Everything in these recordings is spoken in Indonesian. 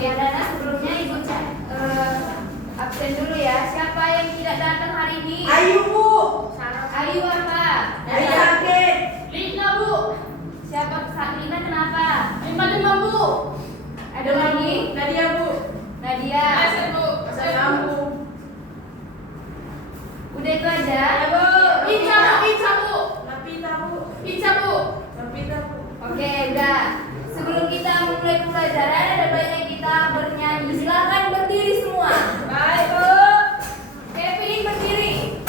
Oke, Dana, sebelumnya Ibu absen dulu ya. Siapa yang tidak datang hari ini? Ayu, Bu. Ayu apa? Ayu sakit. Lina, Bu. Siapa? Lina kenapa? Lina demam, Bu. Ada lagi? Nadia, Bu. Nadia. Asal, Bu. Asal kamu. Udah itu aja? Ya, Bu. Ica, Bu. Napita, Bu. Ica, Bu. Napita, Bu. Oke, udah. Sebelum kita memulai pembelajaran, ada baiknya kita bernyanyi. Silakan berdiri semua. Baik, Bu. Kevin berdiri.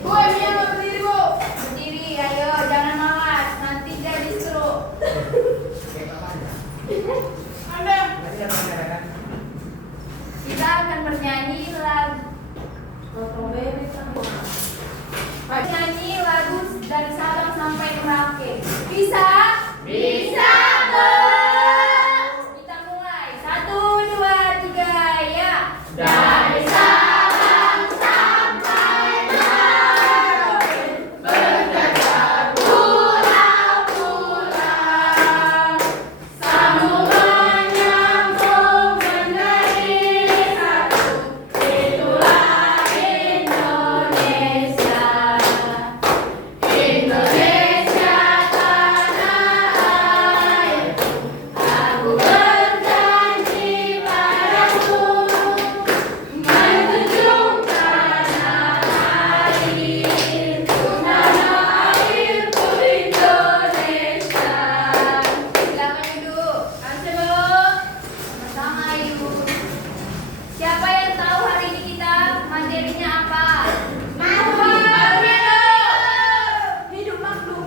Bu, ini yang berdiri, Bu. Berdiri, ayo, jangan malas. Nanti jadi stroke. Anda. Kita akan bernyanyi lagu. Nyanyi lagu dari Sabang sampai Merauke. Bisa? Bisa, Bu. Kita mulai. 1, 2, 3, ya. Dari Sabang sampai Merauke, bergejar pulau-pulau, sambungan nyambung menjadi satu. Itulah Indonesia. Indonesia tanah airku, aku berjanji padamu, menjunjungkan tanah airku, Indonesia. Silakan duduk. Asal, Bu. Sama Ibu. Siapa yang tahu hari ini kita materinya apa? Hidup makhluk.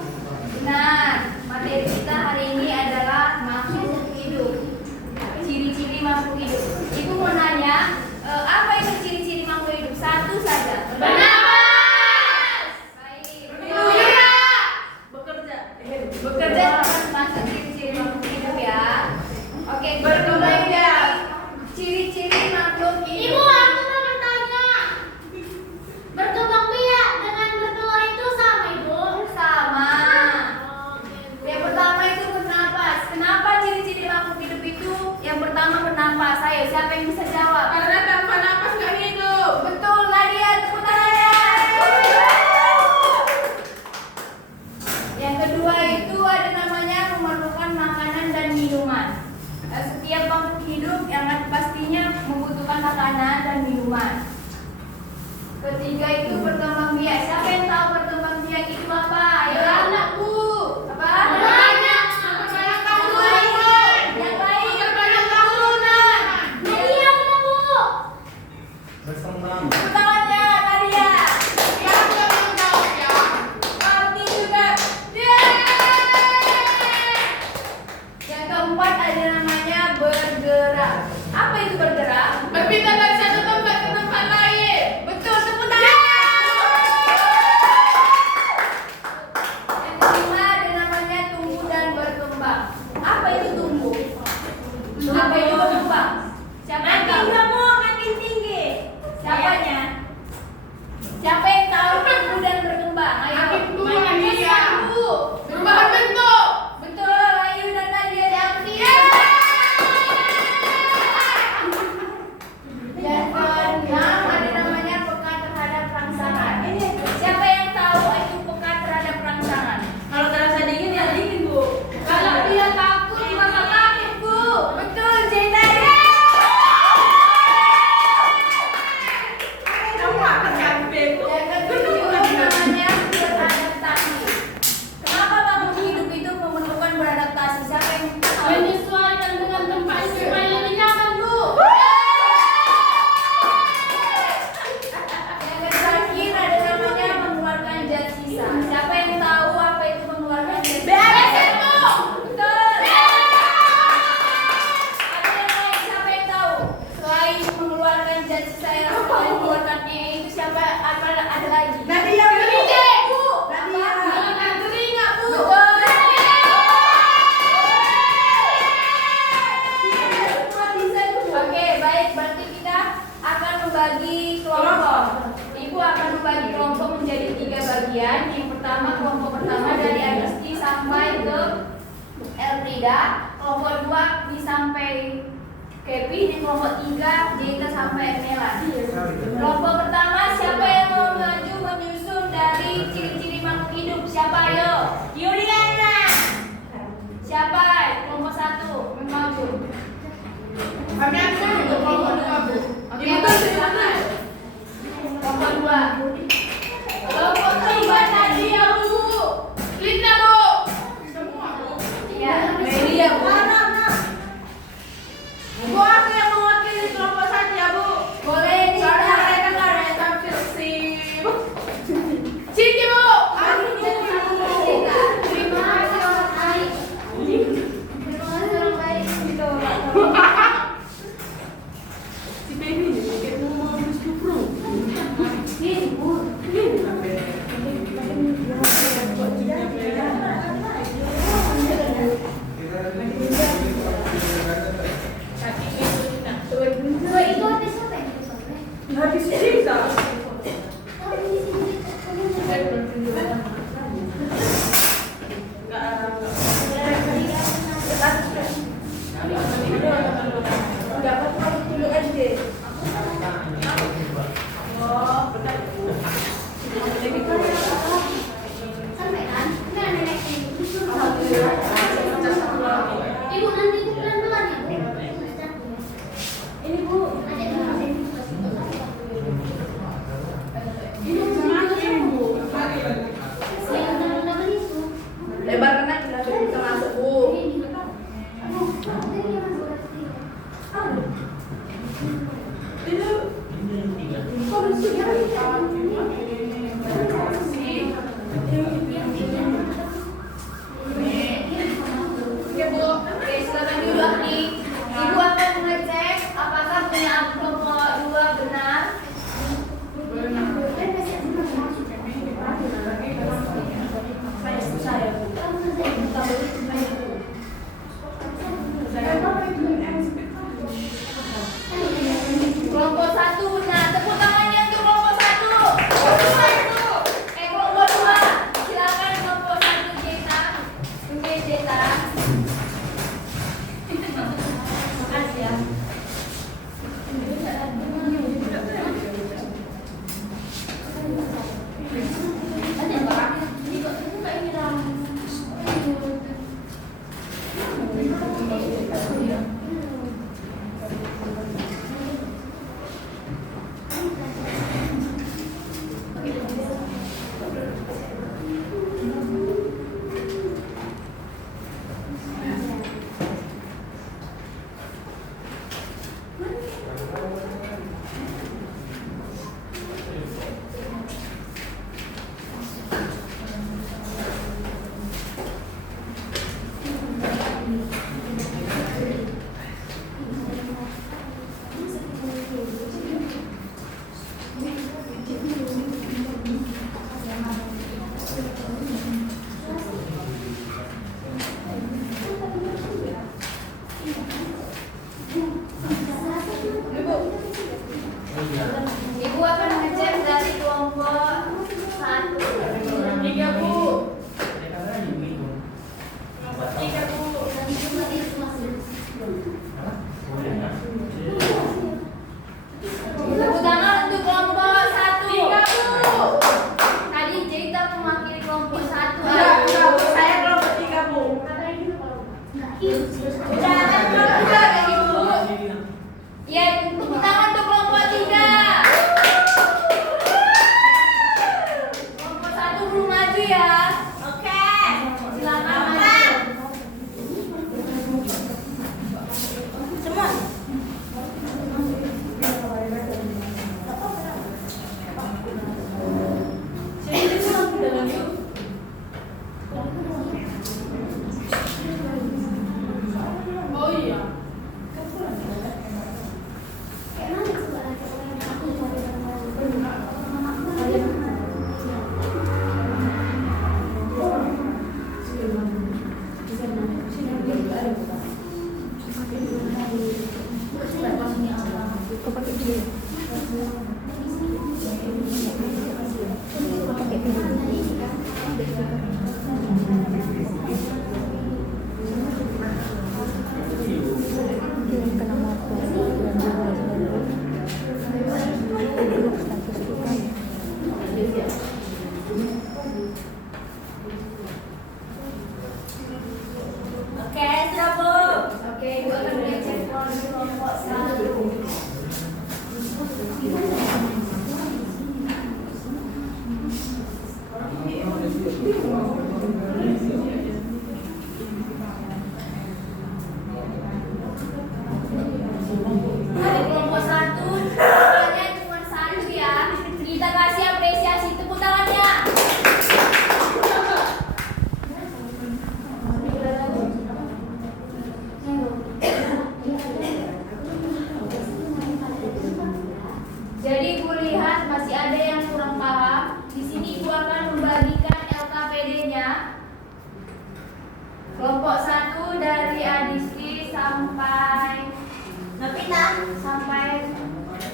Benar, materi kita hari ini adalah makhluk hidup. Ciri-ciri makhluk hidup. Ibu mau nanya, apa itu ciri-ciri makhluk hidup? Satu saja. Bernapas. Baik. Bekerja. Bekerja masuk ciri-ciri makhluk hidup ya. Oke, Berkembang biak. ciri-ciri makhluk hidup. Ibu, aku mau bertanya. Berkembang biak dengan bertelur itu sama, Ibu? Sama. Oke, Bu. Yang pertama itu bernapas. Kenapa ciri-ciri makhluk hidup itu? Yang pertama bernapas. Ayo, siapa yang bisa jawab? Karena tanpa napas nggak hidup. Betul, Nadia, tepuk tangannya. Yang kedua itu ada namanya memerlukan makanan dan minuman. Setiap makhluk hidup yang pastinya membutuhkan makanan dan minuman. Ketiga itu berkembang biak. Siapa yang tahu berkembang biak itu apa? Ayo. Beranak, Bu. Apa? Banyak. Banyak tahunan. Yang lain. Banyak tahunan. Nadia mana, Bu? Berkembang. Tepuk tangannya, Nadia. Yang belum tahu ya. Party juga. Yeay! Yang keempat ada namanya bergerak. Apa itu bergerak? Berpindah dari satu tempat ke tempat lain. Betul, tepuk tangan. Yang kelima ada namanya tumbuh dan berkembang. Apa itu tumbuh? Apa itu berkembang? Siapa yang tahu? makin tinggi. Siapanya? Siapa yang tahu tumbuh dan berkembang? Ayo. Makin tua Makin dia. besar, Bu. Berubah bentuk. Betul, Ayu dan Nadia yang Yang keenam ada namanya peka terhadap rangsangan. Siapa yang tahu itu peka terhadap rangsangan? Kalau terasa dingin ya dingin, Bu. Kalau dia takut maka takut, Bu. Betul, Nadia. Kamu akan sampai, Bu. Yang ketujuh namanya beradaptasi. Kenapa makhluk hidup itu memerlukan beradaptasi? Siapa yang tahu? Menyesuaikan dengan tempat supaya lebih nyaman, Bu. Yang terakhir ada namanya mengeluarkan zat sisa. Siapa yang tahu apa itu mengeluarkan zat sisa? Betul. Ada yang lain, siapa yang tahu? Selain mengeluarkan zat sisa yang selain mengeluarkan itu siapa? Ada lagi? Nadia, Bu. Bu. Nadia. Mengeluarkan keringat, Bu. Betul. Betul. Oke, baik. Berarti kita akan membagi kelompok. Ibu akan membagi kelompok menjadi 3 bagian. Yang pertama, kelompok pertama dari Agusti sampai ke Elfrida. kelompok 2 di sampai Kevin, di kelompok 3 Jeta sampai Melan. Kelompok pertama, siapa yang mau maju menyusun dari ciri-ciri makhluk hidup? Siapa? Ayo, Yuliana. Siapa? Kelompok 1 maju. Kami akan untuk kelompok 2, Bu. Oke, Ibu Pak, silakan. silakan. Kelompok 2. Kelompok 3 tadi ya, Bu. Linda, Bu. Semua, Bu. Iya. Melia, Bu. Bu, aku yang mewakili kelompok 1 ya, Bu. Boleh Soalnya Jeta. mereka nggak ada yang tampil sibuk. Sini, Bu. Aku Jeta. Terima kasih orang baik. Terima kasih orang baik. Gitu. Si Baby ini kayak mau habis Pro. Ini, Bu. Dua itu habis sampai sampai. Habis cerita. Tapi di sini sampai kan? Nah, nenek ini Ibu nanti itu pelan-pelan ya, Bu. Ini Bu, ada di sini. Yang dalam itu. Lebar kena kita bisa masuk, Bu. Oke, Bu. Oke, silakan duduk nih. Ibu akan mengecek apakah punya kelompok 2 benar. Kelompok 1 benar. Tepuk tangannya untuk kelompok 1. Kelompok 2. Silakan kelompok 1 Jeta. Oke, Jeta. Makasih ya. Ibu akan ngecek dari kelompok 1. 3, Bu. 3, Bu. Tepuk tangan untuk kelompok 1. 3, Bu. Tadi Jeta mewakili kelompok 1. Enggak, Bu. Saya kelompok 3, Bu. Udah, Ibu. Ya, tepuk tangan untuk kelompok 3. Kelompok 1 belum maju ya. Oke. Silakan maju. Semua. Sini pulang ke dalam yuk. Oh iya. Dari kelompok 1, nilainya cuma 1 ya. Kita kasih apresiasi, tepuk tangannya. Jadi kulihat masih ada yang kurang paham. Di sini Ibu akan membagikan LKPD-nya. Kelompok 1 dari Adisti sampai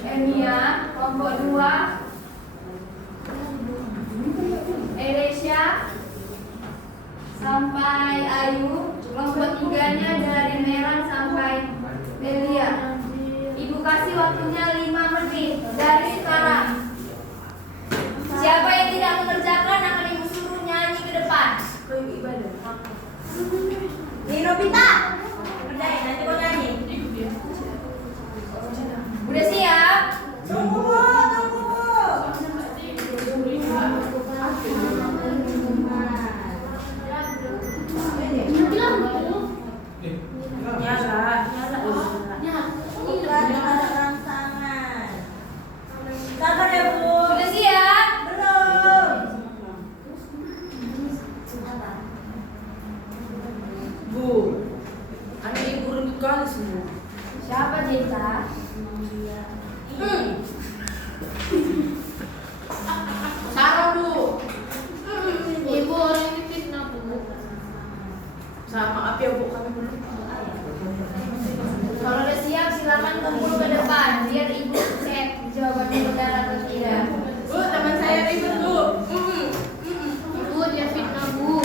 Enia. Kelompok 2 Eresya sampai Ayu. Kelompok 3-nya dari Meran sampai Delia. Ibu kasih waktunya 5 menit dari sekarang. Siapa yang tidak mengerjakan akan Ibu suruh nyanyi ke depan. Nino Pita. Kerjain, nanti kau nyanyi. Udah siap? Tunggu. Sabar ya, Bu. Udah siap? Belum. Bu, anak ibu ribut kali semua. Siapa Jenta? Sarah, Bu. Ibu orang ini fitnah, Bu. Sama maaf ya, Bu, kami belum. Kalau udah siap silakan kumpul ke depan biar Ibu cek jawabannya benar atau tidak. Bu, teman saya ribut, Bu. Bu, dia fitnah, Bu.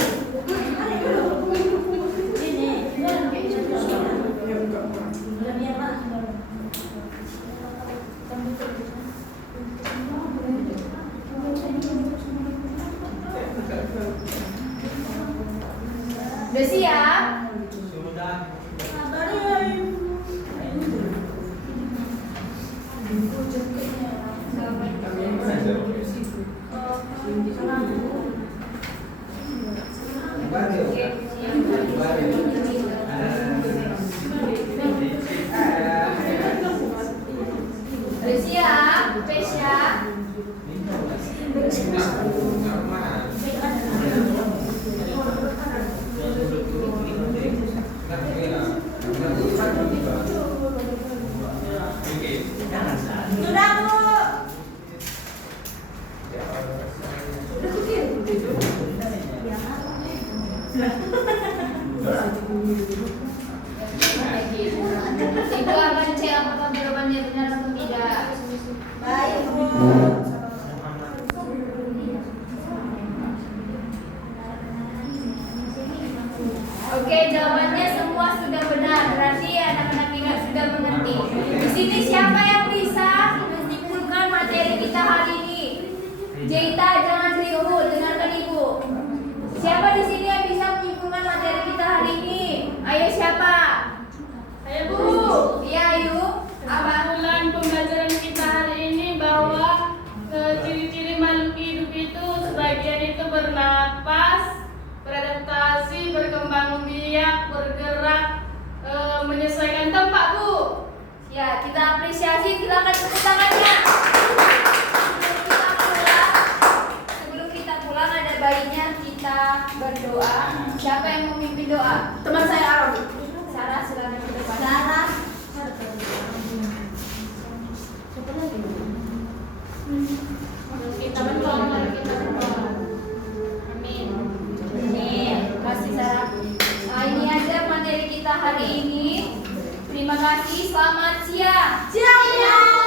Udah siap? Sudah. Sabar ya, Ibu. Udah siap? Pesya? Sudah, Bu. Ibu akan cek apakah jawabannya benar atau tidak. Baik, Bu. Oke, jawabannya semua sudah benar. Berarti anak-anak ini sudah mengerti. Di sini siapa yang bisa menyimpulkan materi kita hari ini? Jenta, jangan ribut, dengarkan Ibu. Siapa di sini yang bisa menyimpulkan materi kita hari ini? Ayo siapa? Ayo, Bu. Iya, Ayu. Apa? Kesimpulan pembelajaran kita hari ini bahwa ciri-ciri makhluk hidup itu sebagian itu bernapas, beradaptasi, berkembang biak, bergerak, menyesuaikan tempat, Bu. Ya, kita apresiasi. Silakan tepuk tangannya. Sebelum kita pulang ada baiknya kita berdoa. Siapa yang memimpin doa? Teman saya Aram. Sarah, silakan ke depan. Sarah. Kita berdoa, mari kita berdoa. Amin. Amin. Terima kasih Sarah. Nah, ini aja materi kita hari ini. Terima kasih. Selamat siang. Siap, Bu.